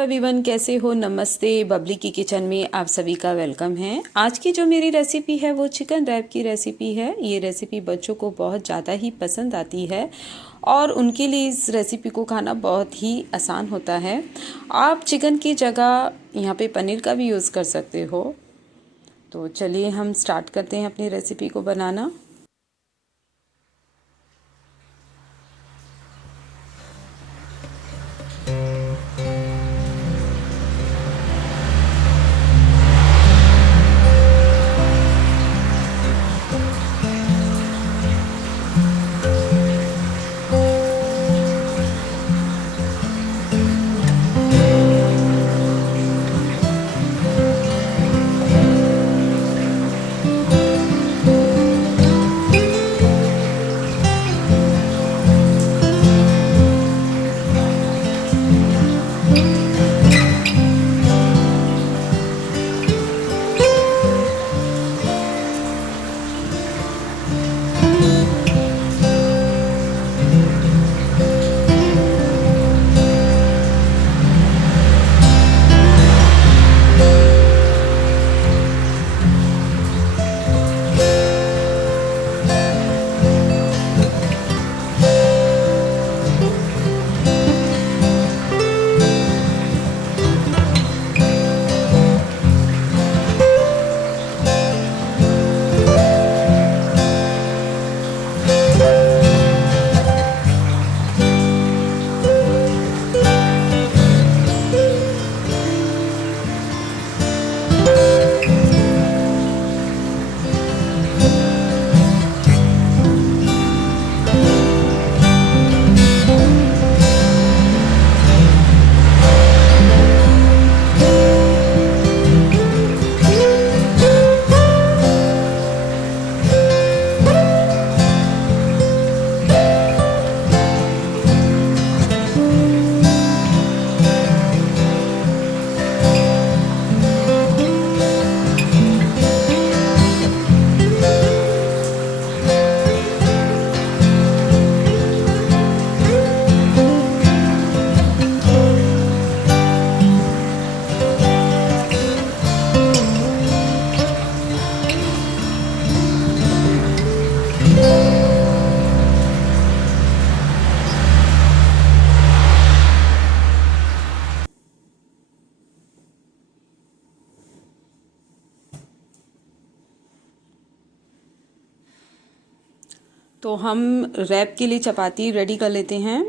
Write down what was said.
Everyone, कैसे हो? नमस्ते। बबली की किचन में आप सभी का वेलकम है। आज की जो मेरी रेसिपी है वो चिकन रैप की रेसिपी है। ये रेसिपी बच्चों को बहुत ज़्यादा ही पसंद आती है और उनके लिए इस रेसिपी को खाना बहुत ही आसान होता है। आप चिकन की जगह यहाँ पे पनीर का भी यूज़ कर सकते हो। तो चलिए हम स्टार्ट करते हैं अपनी रेसिपी को बनाना। तो हम रैप के लिए चपाती रेडी कर लेते हैं।